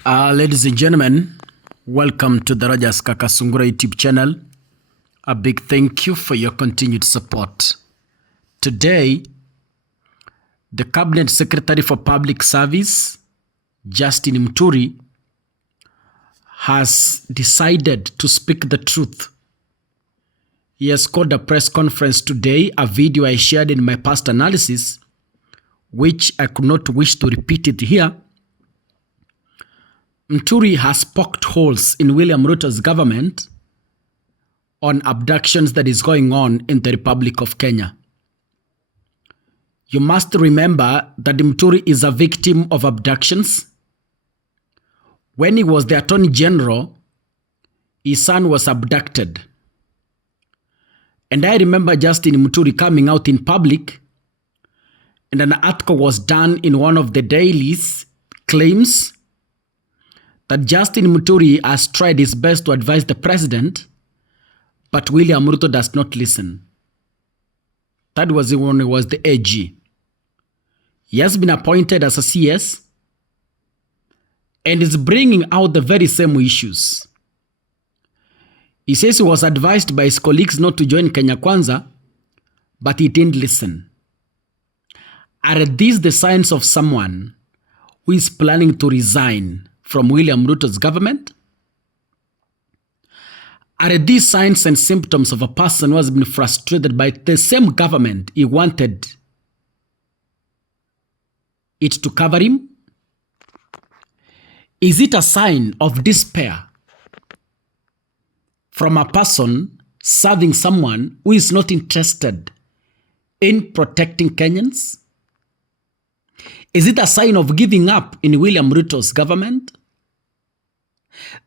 Ladies and gentlemen, welcome to the Rajas Kakasungura YouTube channel. A big thank you for your continued support. Today, the Cabinet Secretary for Public Service, Justin Muturi, has decided to speak the truth. He has called a press conference today, a video I shared in my past analysis, which I could not wish to repeat it here. Muturi has poked holes in William Ruto's government on abductions that is going on in the Republic of Kenya. You must remember that Muturi is a victim of abductions. When he was the Attorney General, his son was abducted. And I remember Justin Muturi coming out in public, and an article was done in one of the dailies, claims that Justin Muturi has tried his best to advise the president, but William Ruto does not listen. That was when he was the AG. He has been appointed as a CS and is bringing out the very same issues. He says he was advised by his colleagues not to join Kenya Kwanza, but he didn't listen. Are these the signs of someone who is planning to resign from William Ruto's government? Are these signs and symptoms of a person who has been frustrated by the same government he wanted it to cover him? Is it a sign of despair from a person serving someone who is not interested in protecting Kenyans? Is it a sign of giving up in William Ruto's government?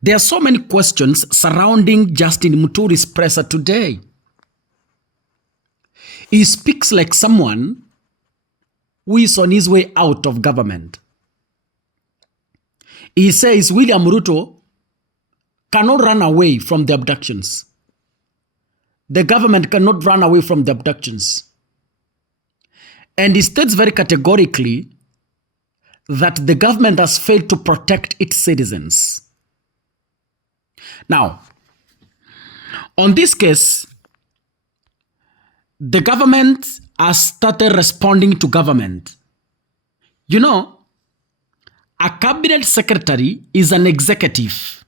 There are so many questions surrounding Justin Muturi's presser today. He speaks like someone who is on his way out of government. He says William Ruto cannot run away from the abductions. The government cannot run away from the abductions. And he states very categorically that the government has failed to protect its citizens. Now, on this case, the government has started responding to government. You know, a cabinet secretary is an executive.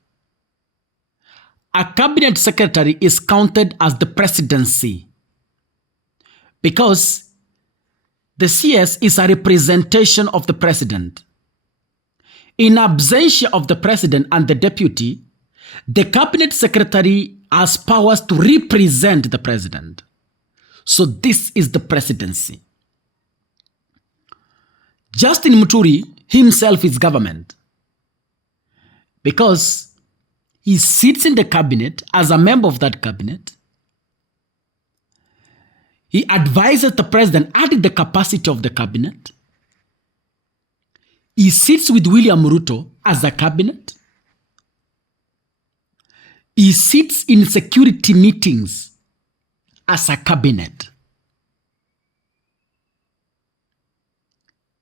A cabinet secretary is counted as the presidency because the CS is a representation of the president. In absentia of the president and the deputy, the cabinet secretary has powers to represent the president. So this is the presidency. Justin Muturi himself is government because he sits in the cabinet as a member of that cabinet. He advises the president at the capacity of the cabinet. He sits with William Ruto as a cabinet. He sits in security meetings as a cabinet.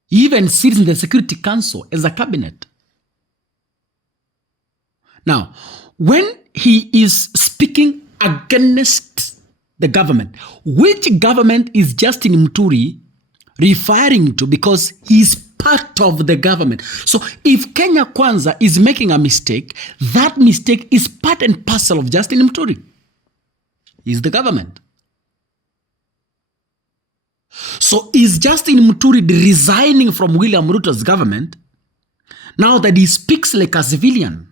He even sits in the Security Council as a cabinet. Now, when he is speaking against the government, which government is Justin Muturi referring to? Because he is part of the government. So if Kenya Kwanza is making a mistake, that mistake is part and parcel of Justin Muturi. He's the government. So is Justin Muturi resigning from William Ruto's government now that he speaks like a civilian?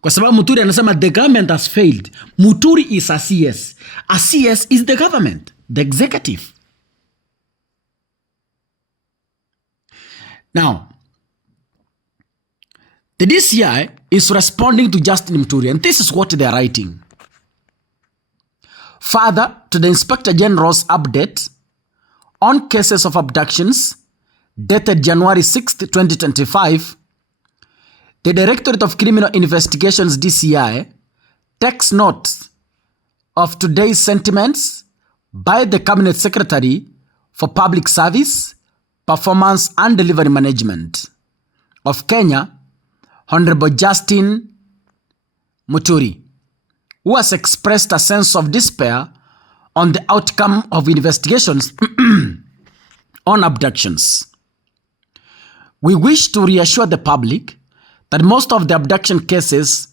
Kwa sababu Muturi anasema the government has failed. Muturi is a CS. A CS is the government, the executive. Now, the DCI is responding to Justin Muturi, and this is what they are writing. Further, to the Inspector General's update on cases of abductions dated January 6, 2025, the Directorate of Criminal Investigations, DCI, takes note of today's sentiments by the Cabinet Secretary for Public Service, Performance and Delivery Management of Kenya, Honorable Justin Muturi, who has expressed a sense of despair on the outcome of investigations on abductions. We wish to reassure the public that most of the abduction cases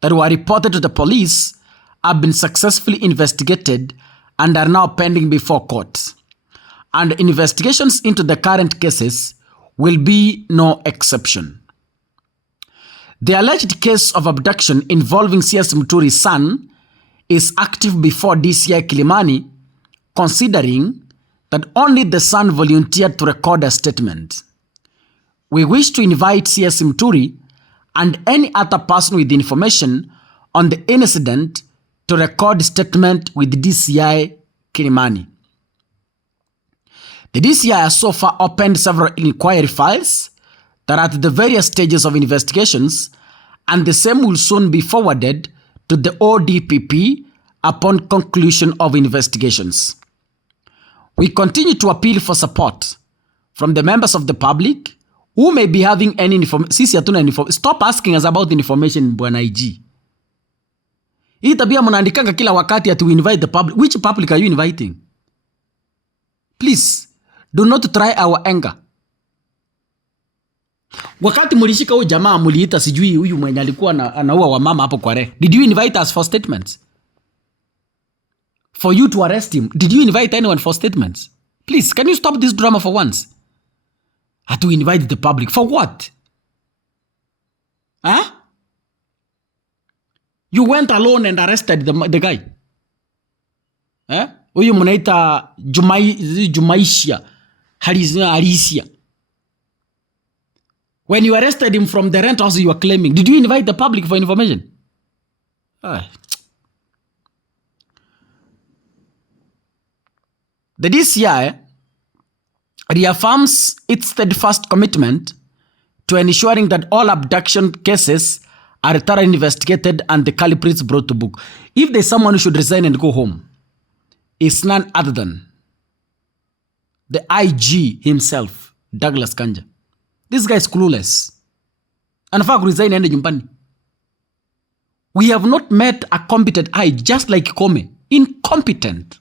that were reported to the police have been successfully investigated and are now pending before court. And investigations into the current cases will be no exception. The alleged case of abduction involving CS Muturi's son is active before DCI Kilimani, considering that only the son volunteered to record a statement. We wish to invite CS Muturi and any other person with information on the incident to record statement with DCI Kilimani. The DCI has so far opened several inquiry files that are at the various stages of investigations, and the same will soon be forwarded to the ODPP upon conclusion of investigations. We continue to appeal for support from the members of the public who may be having any information. Stop asking us about information, Bwana IG. Hii tabia mnaandikanga kila wakati ati we invite the public. Which public are you inviting? Please, do not try our anger. Wakati mulishika huyu jamaa muliita sijui huyu mwenye alikuwa anaua wamama hapo kwa re. Did you invite us for statements? For you to arrest him? Did you invite anyone for statements? Please, can you stop this drama for once? Had to invite the public. For what? Huh? You went alone and arrested the guy. Eh? Huyu mnaita Jumaisha. Harisia. When you arrested him from the rent house you are claiming, did you invite the public for information? The DCI reaffirms its steadfast commitment to ensuring that all abduction cases are thoroughly investigated and the culprits brought to book. If there's someone who should resign and go home, it's none other than the IG himself, Douglas Kanja. This guy is clueless. Anafaa kuresign ende nyumbani. We have not met a competent IG, just like Kome. Incompetent.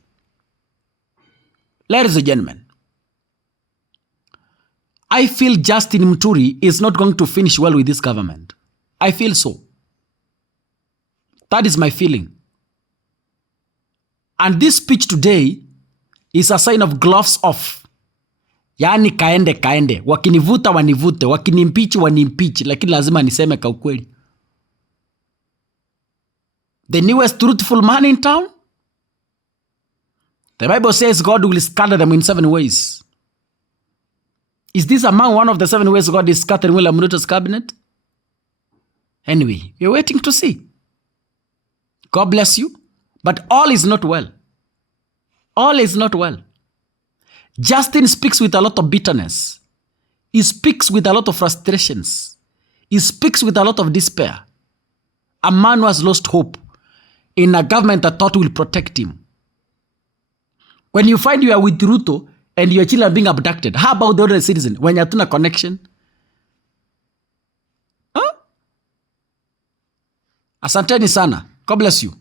Ladies and gentlemen, I feel Justin Muturi is not going to finish well with this government. I feel so. That is my feeling. And this speech today is a sign of gloves off. Yani kaende. Wakinivuta wanivute. Wakinimpeach wanimpeach. Lakini lazima niseme kwa ukweli. The newest truthful man in town? The Bible says God will scatter them in 7 ways. Is this among one of the 7 ways God is scattering William Ruto's cabinet? Anyway, we're waiting to see. God bless you. But all is not well. All is not well. Justin speaks with a lot of bitterness. He speaks with a lot of frustrations. He speaks with a lot of despair. A man who has lost hope in a government that thought will protect him. When you find you are with Ruto and your children are being abducted, how about the other citizen? When you're doing a connection? Huh? Asanteni sana. God bless you.